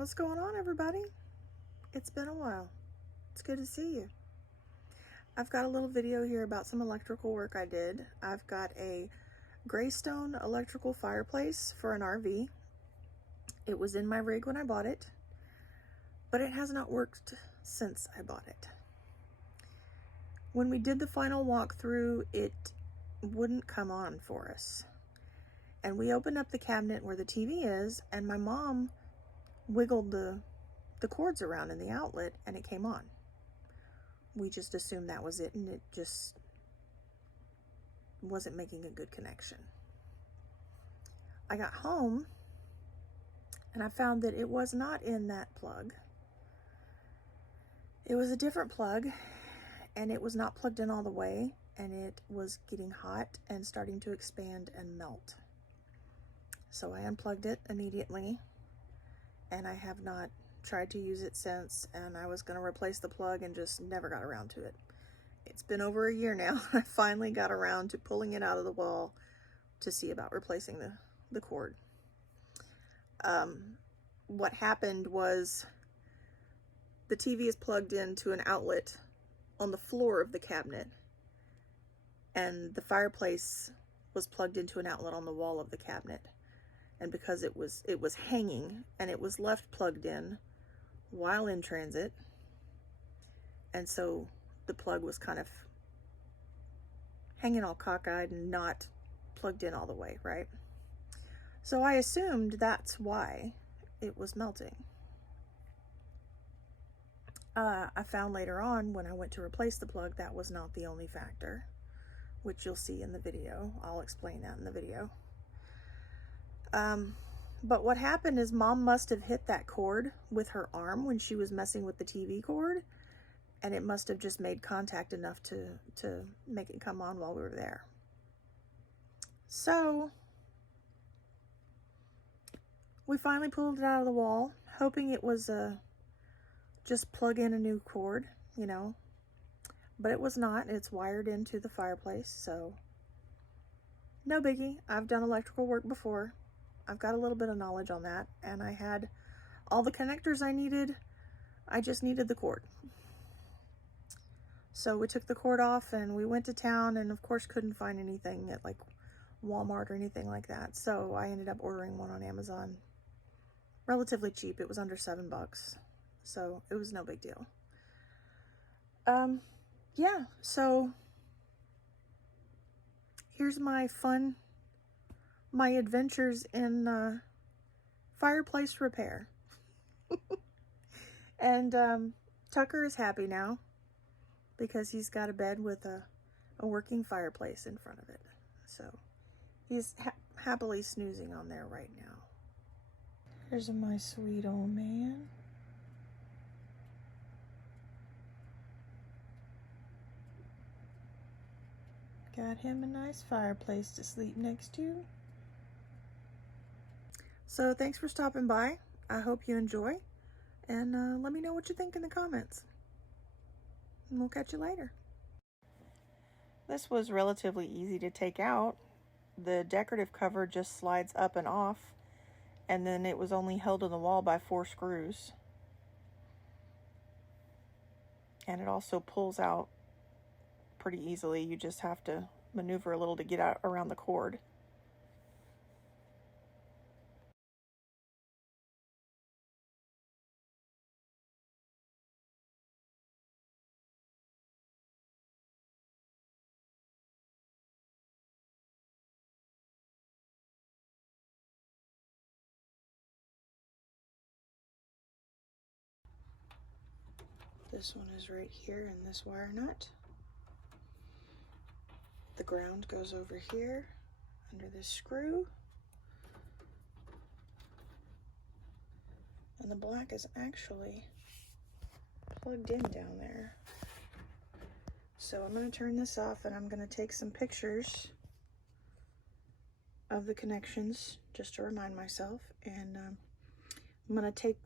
What's going on, everybody? It's been a while. It's good to see you. I've got a little video here about some electrical work I did. I've got a Greystone electrical fireplace for an RV. It was in my rig when I bought it, but it has not worked since I bought it. When we did the final walkthrough, it wouldn't come on for us. And we opened up the cabinet where the TV is, and my mom wiggled the cords around in the outlet and it came on. We just assumed that was it, and it just wasn't making a good connection. I got home and I found that it was not in that plug. It was a different plug, and it was not plugged in all the way, and it was getting hot and starting to expand and melt. So I unplugged it immediately, and I have not tried to use it since, and I was going to replace the plug and just never got around to it. It's been over a year now. I finally got around to pulling it out of the wall to see about replacing the cord. What happened was the TV is plugged into an outlet on the floor of the cabinet, and the fireplace was plugged into an outlet on the wall of the cabinet. And because it was hanging, and it was left plugged in while in transit, and so the plug was kind of hanging all cockeyed and not plugged in all the way, right? So I assumed that's why it was melting. I found later on when I went to replace the plug that was not the only factor, which you'll see in the video. I'll explain that in the video. But what happened is Mom must have hit that cord with her arm when she was messing with the TV cord, and it must have just made contact enough to make it come on while we were there. So we finally pulled it out of the wall, hoping it was just plug in a new cord, you know, but it was not. It's wired into the fireplace, so no biggie. I've done electrical work before. I've got a little bit of knowledge on that, and I had all the connectors I needed. I just needed the cord. So we took the cord off and we went to town, and of course couldn't find anything at like Walmart or anything like that. So I ended up ordering one on Amazon. Relatively cheap. It was under $7. So it was no big deal. Yeah, so here's my adventures in fireplace repair. And Tucker is happy now because he's got a bed with a working fireplace in front of it. So he's happily snoozing on there right now. Here's my sweet old man. Got him a nice fireplace to sleep next to. So thanks for stopping by. I hope you enjoy. And let me know what you think in the comments. And we'll catch you later. This was relatively easy to take out. The decorative cover just slides up and off, and then it was only held in the wall by 4 screws. And it also pulls out pretty easily. You just have to maneuver a little to get out around the cord. This one is right here in this wire nut. The ground goes over here under this screw. And the black is actually plugged in down there. So I'm going to turn this off, and I'm going to take some pictures of the connections just to remind myself. And I'm going to take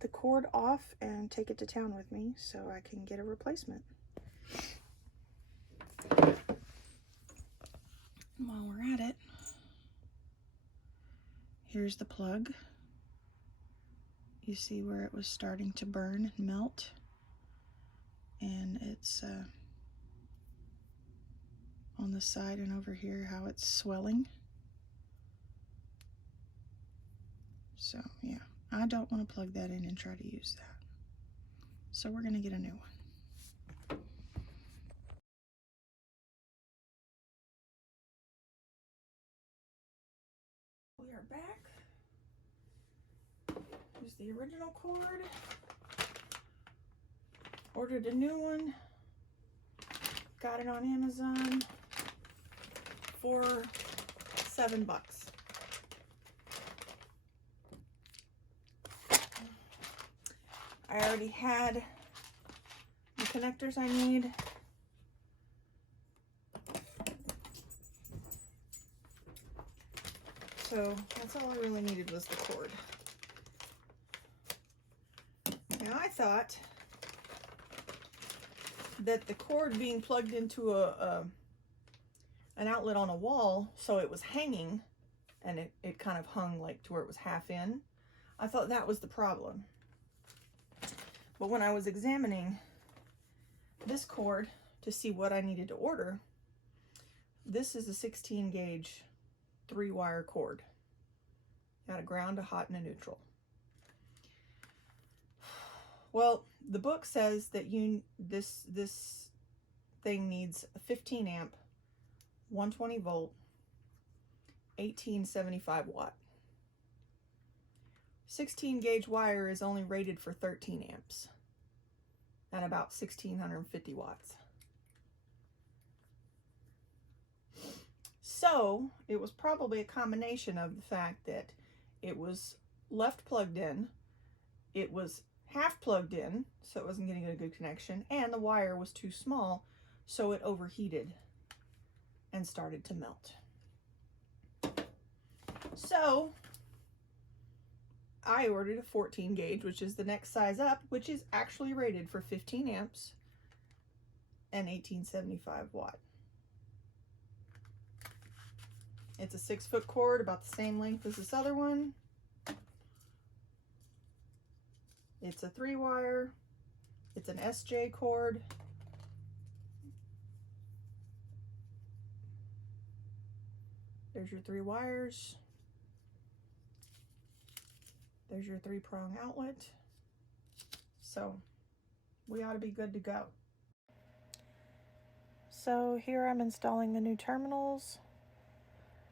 the cord off and take it to town with me so I can get a replacement. While we're at it, here's the plug. You see where it was starting to burn and melt, and it's on the side and over here how it's swelling. So yeah, I don't want to plug that in and try to use that. So we're going to get a new one. We are back. Here's the original cord. Ordered a new one. Got it on Amazon for $7. I already had the connectors I need. So that's all I really needed was the cord. Now I thought that the cord being plugged into an outlet on a wall, so it was hanging and it kind of hung like to where it was half in. I thought that was the problem. But when I was examining this cord to see what I needed to order, this is a 16 gauge 3-wire cord. Got a ground, a hot, and a neutral. Well, the book says that this thing needs a 15 amp, 120 volt, 1875 watt. 16 gauge wire is only rated for 13 amps at about 1650 watts. So it was probably a combination of the fact that it was left plugged in, it was half plugged in, so it wasn't getting a good connection, and the wire was too small, so it overheated and started to melt. So I ordered a 14 gauge, which is the next size up, which is actually rated for 15 amps and 1875 watt. It's a 6-foot cord, about the same length as this other one. It's a 3-wire. It's an SJ cord. There's your 3 wires. There's your 3-prong outlet. So we ought to be good to go. So here I'm installing the new terminals.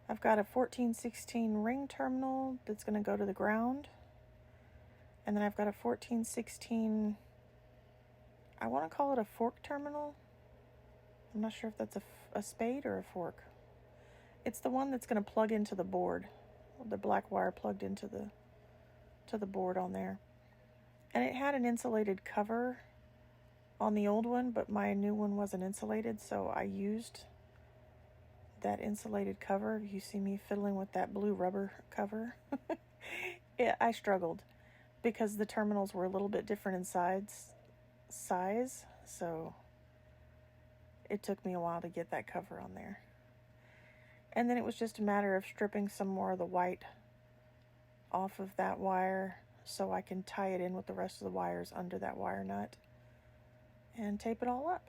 I've got a 1416 ring terminal that's going to go to the ground. And then I've got a 1416, I want to call it a fork terminal. I'm not sure if that's a spade or a fork. It's the one that's going to plug into the board. The black wire plugged into the board on there. And it had an insulated cover on the old one, but my new one wasn't insulated, so I used that insulated cover. You see me fiddling with that blue rubber cover. I struggled because the terminals were a little bit different in size, so it took me a while to get that cover on there. And then it was just a matter of stripping some more of the white off of that wire so I can tie it in with the rest of the wires under that wire nut and tape it all up.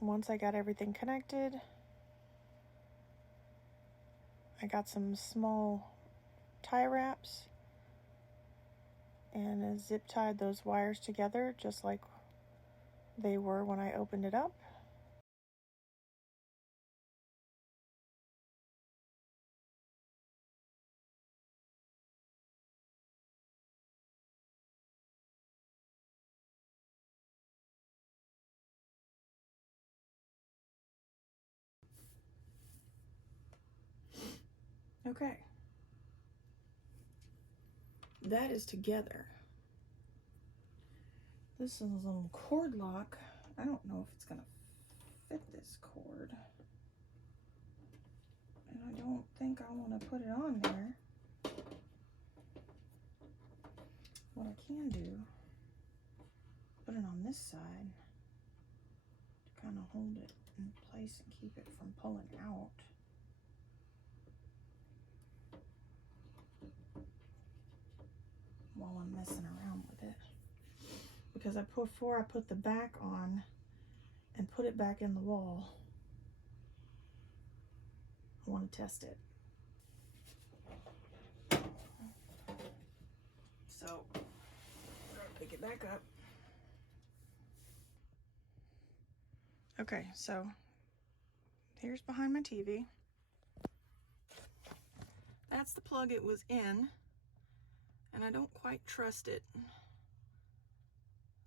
Once I got everything connected, I got some small tie wraps and zip tied those wires together just like they were when I opened it up. Okay. That is together. This is a little cord lock. I don't know if it's gonna fit this cord. And I don't think I want to put it on there. What I can do, put it on this side to kind of hold it in place and keep it from pulling out. While I'm messing around with it. Because before I put the back on and put it back in the wall, I want to test it. So, pick it back up. Okay, so here's behind my TV. That's the plug it was in, and I don't quite trust it.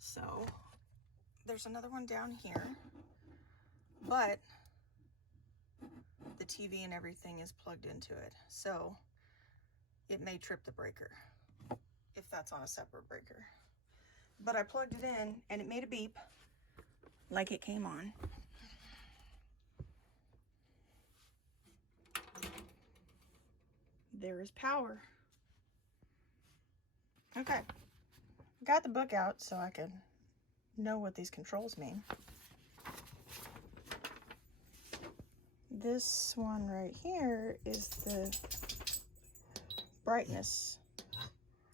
So, there's another one down here, but the TV and everything is plugged into it. So, it may trip the breaker if that's on a separate breaker. But I plugged it in and it made a beep like it came on. There is power. Okay, got the book out so I could know what these controls mean. This one right here is the brightness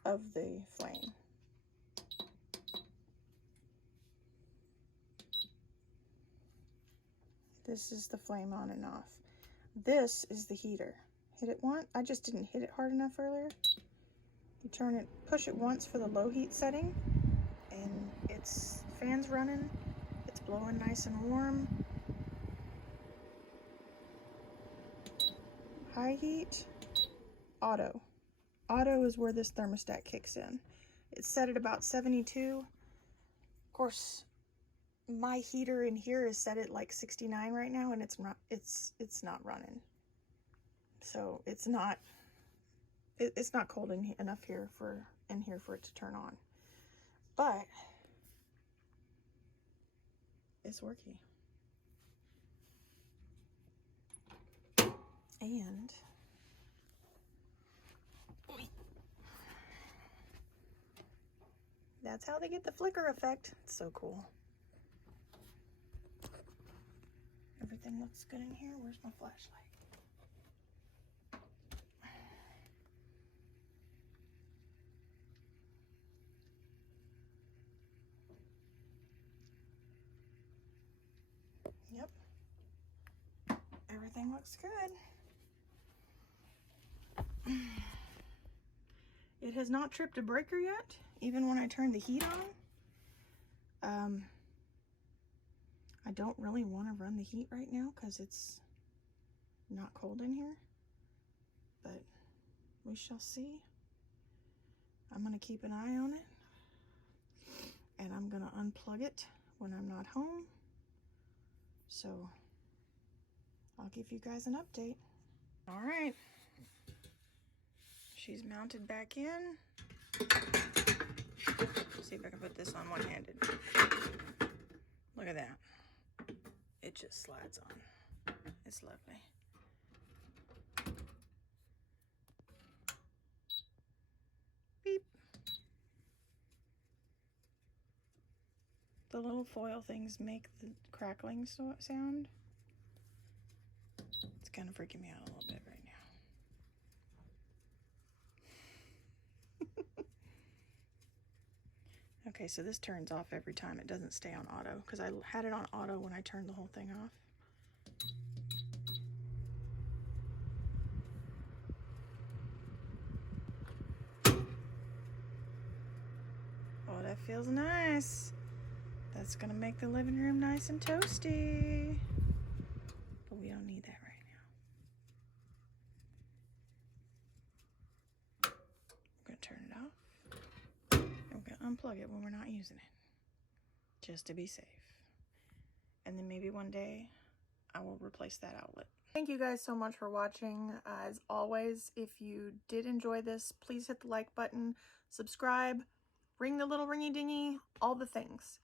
of the flame. This is the flame on and off. This is the heater. Hit it once. I just didn't hit it hard enough earlier. You turn it, push it once for the low heat setting, and it's fans running. It's blowing nice and warm. High heat, auto. Auto is where this thermostat kicks in. It's set at about 72. Of course, my heater in here is set at like 69 right now, and it's not running. So it's not cold enough here for it to turn on. But it's working. And that's how they get the flicker effect. It's so cool. Everything looks good in here. Where's my flashlight? Yep. Everything looks good. It has not tripped a breaker yet, even when I turn the heat on. I don't really want to run the heat right now because it's not cold in here, but we shall see. I'm going to keep an eye on it, and I'm going to unplug it when I'm not home. So I'll give you guys an update. All right. She's mounted back in. See if I can put this on one-handed. Look at that. It just slides on. It's lovely. Beep. The little foil things make the crackling sound. It's kind of freaking me out a little bit right now. Okay, so this turns off every time. It doesn't stay on auto because I had it on auto when I turned the whole thing off. Oh, that feels nice. That's gonna make the living room nice and toasty. But we don't need that right now. We're gonna turn it off. And we're gonna unplug it when we're not using it, just to be safe. And then maybe one day I will replace that outlet. Thank you guys so much for watching. As always, if you did enjoy this, please hit the like button, subscribe, ring the little ringy dingy, all the things.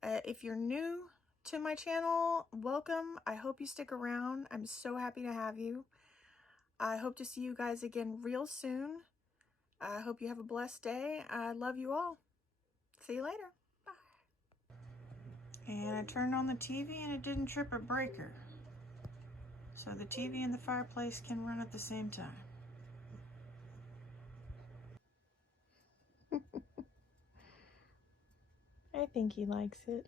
If you're new to my channel, welcome. I hope you stick around. I'm so happy to have you. I hope to see you guys again real soon. I hope you have a blessed day. I love you all. See you later. Bye. And I turned on the TV and it didn't trip a breaker. So the TV and the fireplace can run at the same time. I think he likes it.